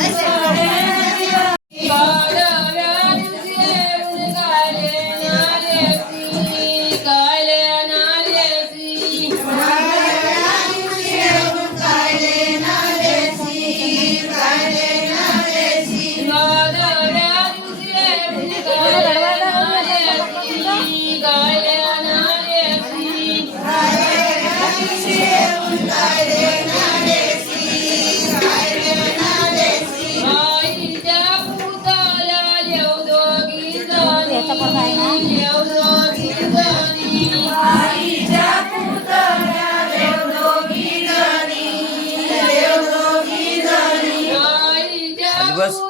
Let's go. जणी,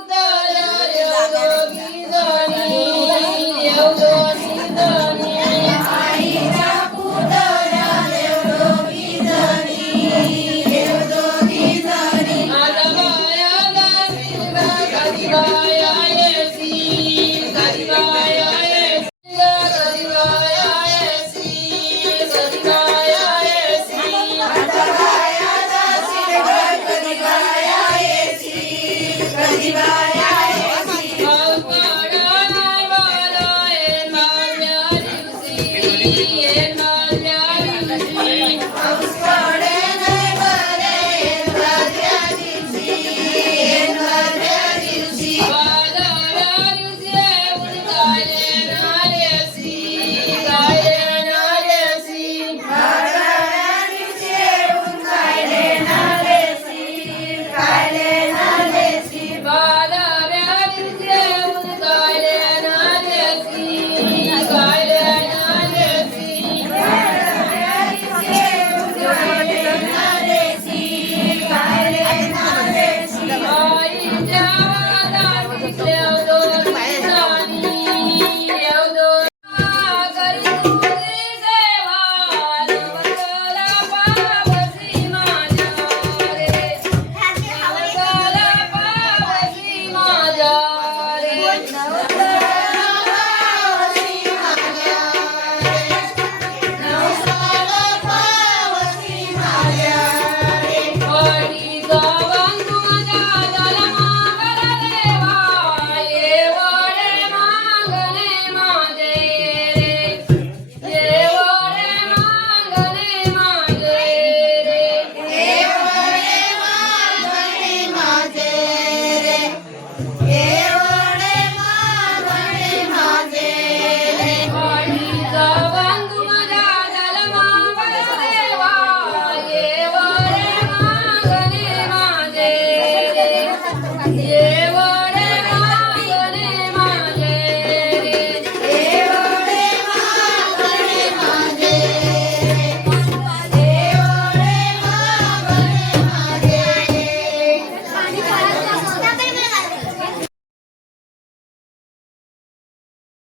Eu não